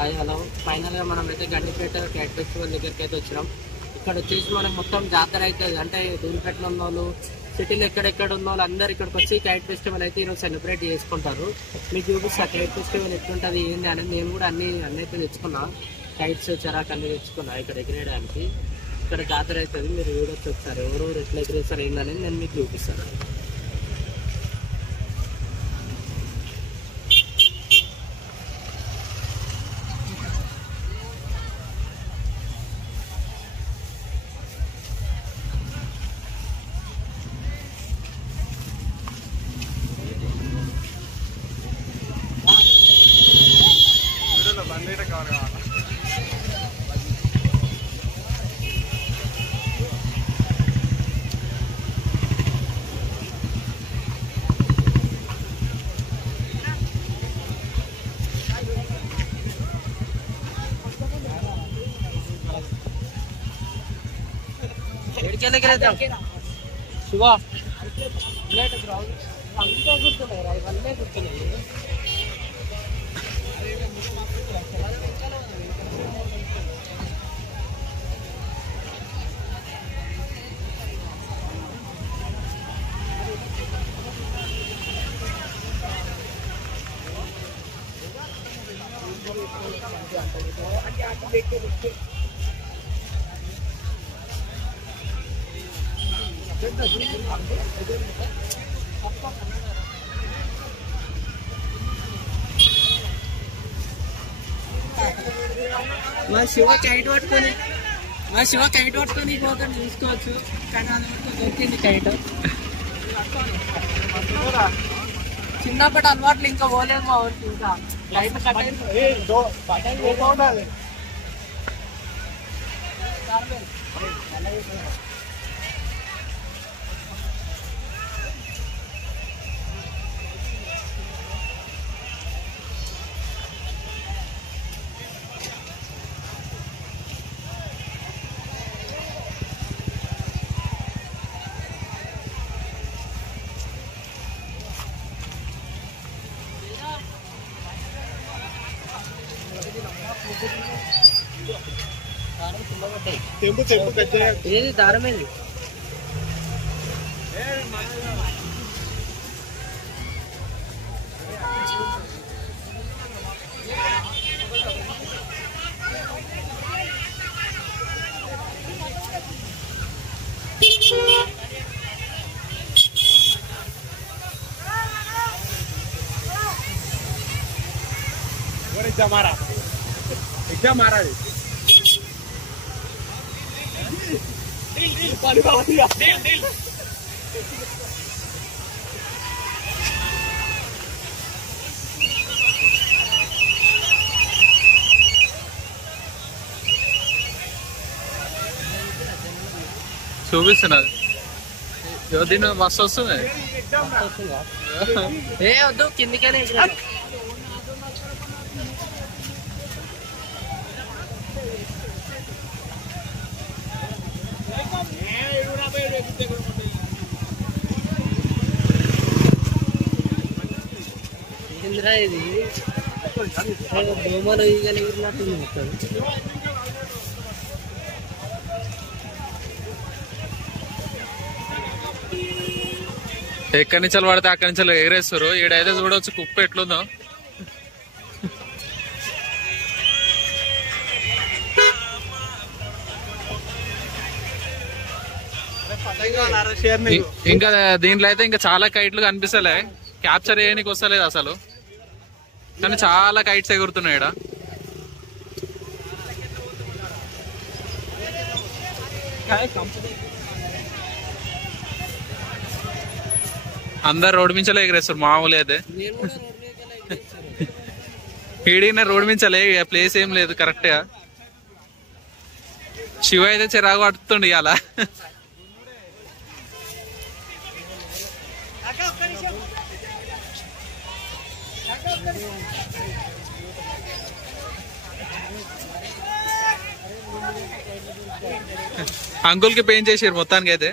Hello, ఫైనల్గా మనం అయితే గండిపేట కైట్ ఫెస్టివల్ దగ్గరికి అయితే వచ్చినాం. ఇక్కడ వచ్చేసి మనకు మొత్తం జాతర అవుతుంది. అంటే దూరిపేటలో ఉన్న వాళ్ళు, సిటీలో ఎక్కడెక్కడ ఉన్న వాళ్ళు అందరు ఇక్కడికి వచ్చి కైట్ ఫెస్టివల్ అయితే ఈరోజు సెలబ్రేట్ చేసుకుంటారు. మీకు చూపిస్తా కైట్ ఫెస్టివల్ ఎట్లుంటుంది ఏంటి అని. నేను కూడా అన్ని అయితే తెచ్చుకున్నా, కైట్స్ చెరాక్ అన్ని తెచ్చుకున్నా ఇక్కడ ఎగిరేయడానికి. ఇక్కడ జాతర అవుతుంది, మీరు చూడొచ్చు ఒకసారి ఎవరెవరు ఎట్లా ఎగిరేస్తారు ఏంటని నేను మీకు చూపిస్తాను. శివ అంతా గుర్తున్నాయి రా, ఇవన్నీ గుర్తున్నాయి. మా శివ కైట్ పట్టుకొని పోతాను చూసుకోవచ్చు. కానీ అది దొరికింది కైట్. చిన్నప్పటి అలవాట్లు ఇంకా పోలేదు మా ఊరికి. ఇంకా కైట్ ఏది దారమేది एग्जाम मारा చూపిస్తున్నది దీని మస్తు వస్తుంది. ఏ వద్దు కిందికనే ఇందిరా ఇది బొమ్మలు ఇగలిగినట్టు ఎక్కడి నుంచి పడితే అక్కడి నుంచి ఎగరేస్తారు. ఈడైతే చూడవచ్చు కుప్ప ఎట్లుందో. ఇంకా దీంట్లో అయితే ఇంకా చాలా కైట్లు కనిపిస్తలే, క్యాప్చర్ చేయడానికి వస్తలేదు అసలు. కానీ చాలా కైట్స్ ఎగురుతున్నాయి ఈడ. అందరు రోడ్డు మించలే ఎగరేస్తారు మామూలు అయితే. ఈడిన రోడ్డు మించలే, ప్లేస్ ఏం లేదు కరెక్ట్ గా. శివ అయితే చిరాకు పడుతుండే ఇవాళ. అంకుల్ కి పెయిన్ చేసారు మొత్తానికి అయితే.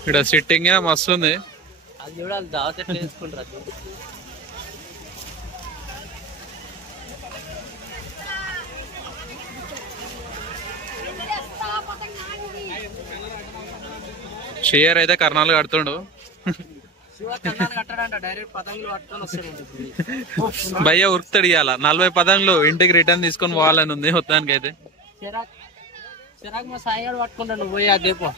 ఇక్కడ సిట్టింగ్ మస్తు ఉంది. అది చూడాలి దావత్ ఎట్లా వేసుకుంటారు. షేర్ అయితే కర్ణాలు కడుతుండు. భయ్య ఉరుకుతాడు ఇవాళ 40 పతంగులు ఇంటికి రిటర్న్ తీసుకొని పోవాలని ఉంది మొత్తానికి అయితే. మా సాయిగాడు పట్టుకుంటాను పోయి అదేపో.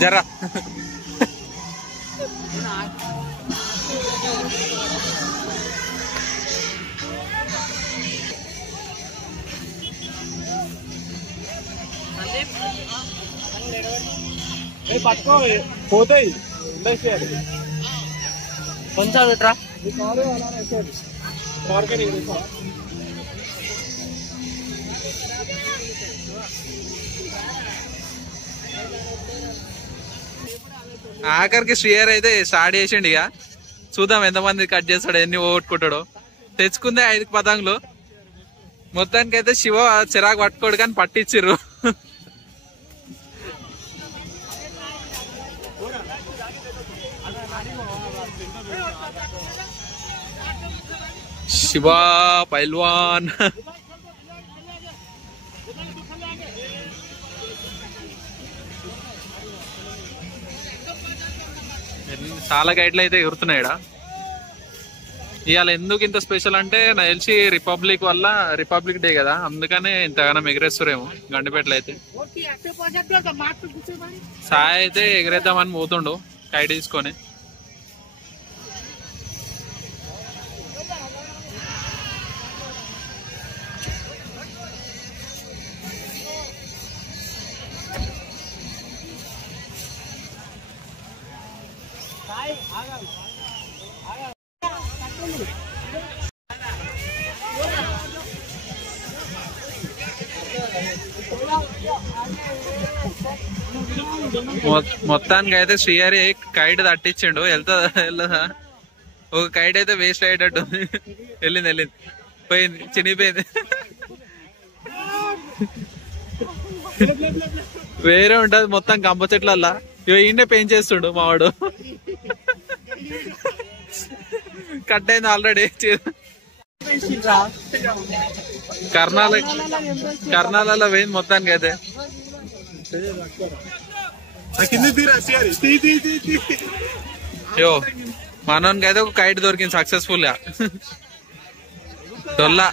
జరా పట్టుకో పోతాయి కొంచెం పెట్టరా. ఆఖరికి శ్రీయర్ అయితే స్టార్ట్ చేసిండు. ఇక చూద్దాం ఎంతమంది కట్ చేస్తాడు, ఎన్ని ఓట్టుకుంటాడో. తెచ్చుకుందే 5 పతంగులు. మొత్తానికి అయితే శివ చిరాకు పట్టుకోడు కానీ పట్టించిర్రు. శివ పైల్వాన్ చాలా గైడ్లు అయితే ఎగురుతున్నాయి. ఇవాళ ఎందుకు ఇంత స్పెషల్ అంటే నాకు తెలిసి రిపబ్లిక్ డే కదా, అందుకనే ఇంతగానో ఎగరేస్తురేమో గండిపేటలో అయితే. సాయి అయితే ఎగరేద్దామని పోతుండు కైట్ తీసుకొని. మొత్తానికి అయితే శ్రీహరి కైట్ తట్టించిండు. వెళ్తుందా? ఒక కైట్ అయితే వేస్ట్ అయ్యేటట్టు వెళ్ళింది పోయింది, చినిగిపోయింది. వేరే ఉంటది మొత్తం కంప చెట్లల్లా. ఈయనే పెయింట్ చేస్తుండు మావాడు. కట్ అయింది ఆల్రెడీ. కర్ణాలలో పోయింది మొత్తానికి అయితే. యో మనోనికి అయితే ఒక కైట్ దొరికింది సక్సెస్ఫుల్ గా. డొల్లా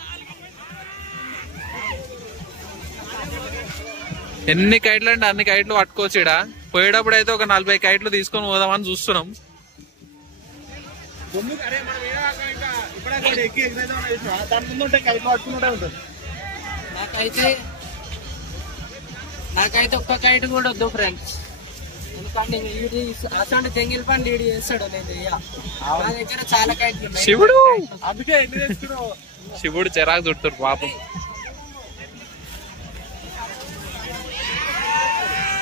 ఎన్ని కైట్లు అంటే అన్ని కైట్లు పట్టుకోవచ్చు. ఇడ పోయేటప్పుడు అయితే ఒక 40 కైట్లు తీసుకొని పోదామని చూస్తున్నాం. నాకైతే ఒక్క కైట్ కూడా వద్దు ఫ్రెండ్స్. ఎందుకంటే అసలు తెంగిల్ పని లీడ్ చేస్తాడు. నేను నా దగ్గర చాలా కైట్లు ఉన్నాయి. శివుడు అందుకే శివుడు చిరాకు చుట్టారు పాపం.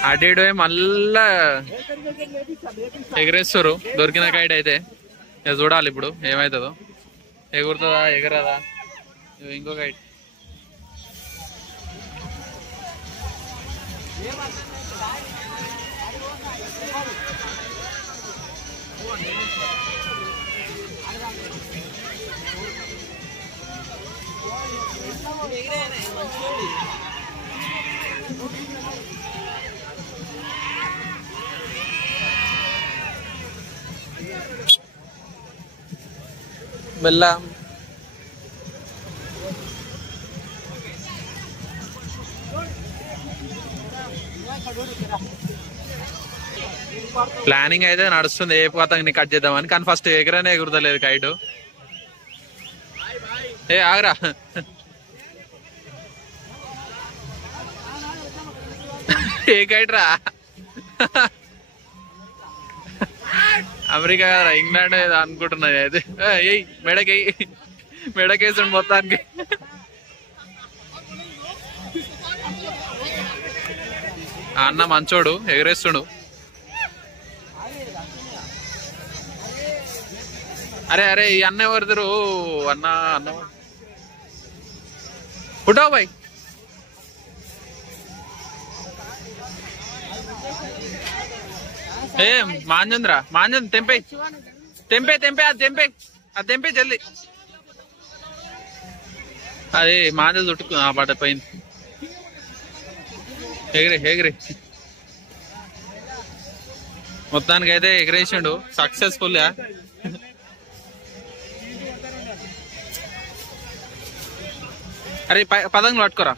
అటు మళ్ళా ఎగరేస్తారు దొరికిన కైట్ అయితే. చూడాలి ఇప్పుడు ఏమవుతుందో, ఎగురుతుందా ఎగరదా. ఇంకో కైట్ బెల్లం ప్లానింగ్ అయితే నడుస్తుంది ఏ పతంగిని కట్ చేద్దామని, కానీ ఫస్ట్ ఎగరనే ఎగురుతలేదు కైట్. ఏ ఆగరా, ఏ కైట్ రా, అమెరికా కదరా, ఇంగ్లాండ్ ఏదో అనుకుంటున్నా అయితే. మెడకేసాడు మొత్తానికి. అన్న మంచోడు, ఎగరేస్తుడు. అరే అరే ఈ అన్న ఎవరిద్దరు అన్న అన్న ఉఠావు భాయ్. ఏ మాంజంద్రా మాంజన్ తెంపే తెంపే తెంపే అది తెంపే అది తెంపే జల్దీ. అదే మాంజల్ చుట్టుకు ఆ పాట పైన ఎగిరే ఎగిరే. మొత్తానికి అయితే ఎగరేసిండు సక్సెస్ఫుల్ గా. అరే పతంగులు పట్టుకోరా.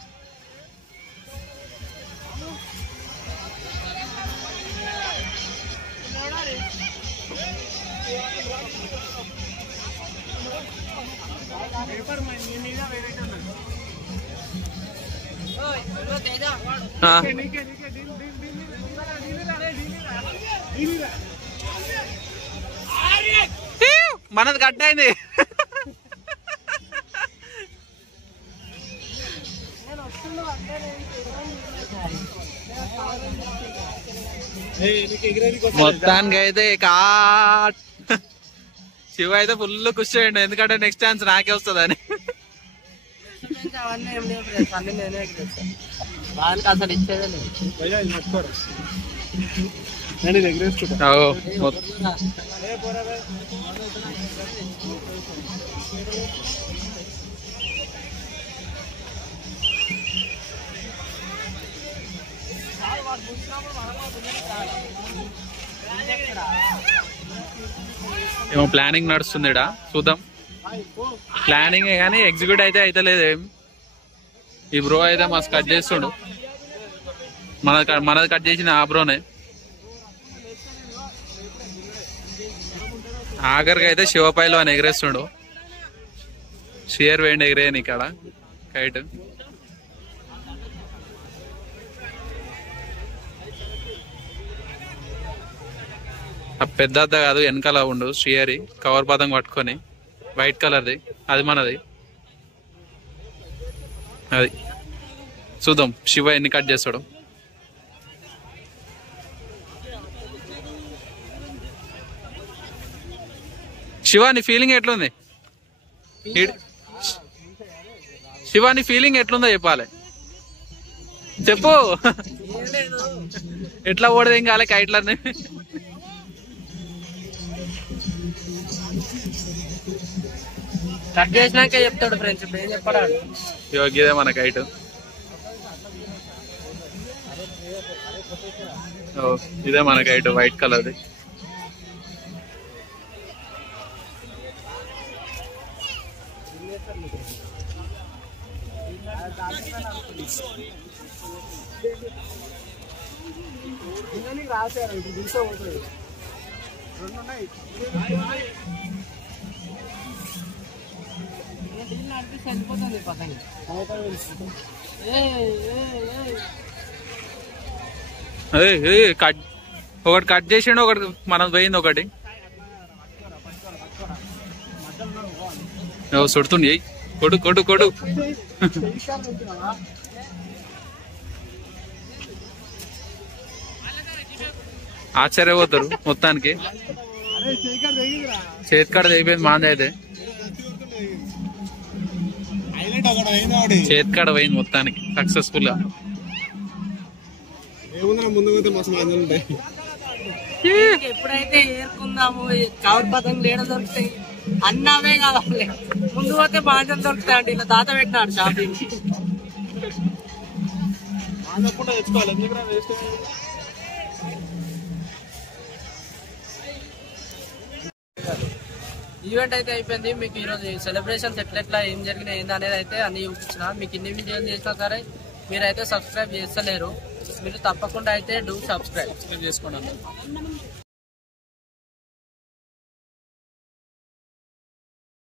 మనది కట్ అయింది. మొత్తానికి అయితే శివ అయితే ఫుల్ ఖుషి అయ్యండి, ఎందుకంటే నెక్స్ట్ ఛాన్స్ నాకే వస్తుందని. అసలు ఇచ్చేదే ఏమో ప్లానింగ్ నడుస్తుంది ఇడా, చూద్దాం. ప్లానింగ్ కానీ ఎగ్జిక్యూట్ అయితే అయితలేదేం. ఈ బ్రో అయితే మస్తు కట్ చేస్తుండు, మనది కట్ చేసిన ఆ బ్రోనే. ఆఖరికి అయితే శివపాయలో అని ఎగరేస్తుండు. షేర్ వేయండి ఎగిరేయని ఇక్కడ కైట్. ఆ పెద్ద అద్ద కాదు, వెనకాల ఉండు శ్రీహరి కవర్ పదం పట్టుకొని వైట్ కలర్ది, అది మనది. అది చూద్దాం శివ ఎన్ని కట్ చేస్తాడు. శివ నీ ఫీలింగ్ ఎట్లుంది? శివ నీ ఫీలింగ్ ఎట్లుందో చెప్పాలి, చెప్పు. ఎట్లా ఓడదేం కాలే కైట్లన్నీ. కట్ చేసినాకే చెప్తాడు ఫ్రెండ్స్, ఇప్పుడు ఏం చెప్పాడు. ఇదే మన కైట్. ఇదే మన కైట్ వైట్ కలర్ది. ఒకటి కట్ చేసిండు, ఒకటి మనం పోయింది. ఒకటి చుడుతుంది. కొడు కొడు కొడు. ఆశ్చర్యపోతారు మొత్తానికి. చేతికాడ తెగిపోయింది మాంది అయితే. చేతికాడ పోయింది మొత్తానికి సక్సెస్ఫుల్ గా. ఎప్పుడైతే ఏరుకుందాము కవర్ పతంగులు ఏడ దొరుకుతాయి అన్నావే కావాలి. ముందు పోతే బాగా దొరుకుతాయి అంటే ఇలా తాత పెట్టినాడు షాపింగ్. ఆగకుండా తెచ్చుకోవాలి ఎందుకు వేస్ట్. ఈవెంట్ అయితే అయిపోయింది. మీకు ఈరోజు సెలబ్రేషన్స్ ఎట్లెట్లా ఏం జరిగినాయి ఏంది అనేది అయితే అన్ని చూపించిన. మీకు ఇన్ని వీడియోలు చేసినా సరే మీరైతే సబ్స్క్రైబ్ చేస్తలేరు. మీరు తప్పకుండా అయితే సబ్స్క్రైబ్ చేసుకోండి.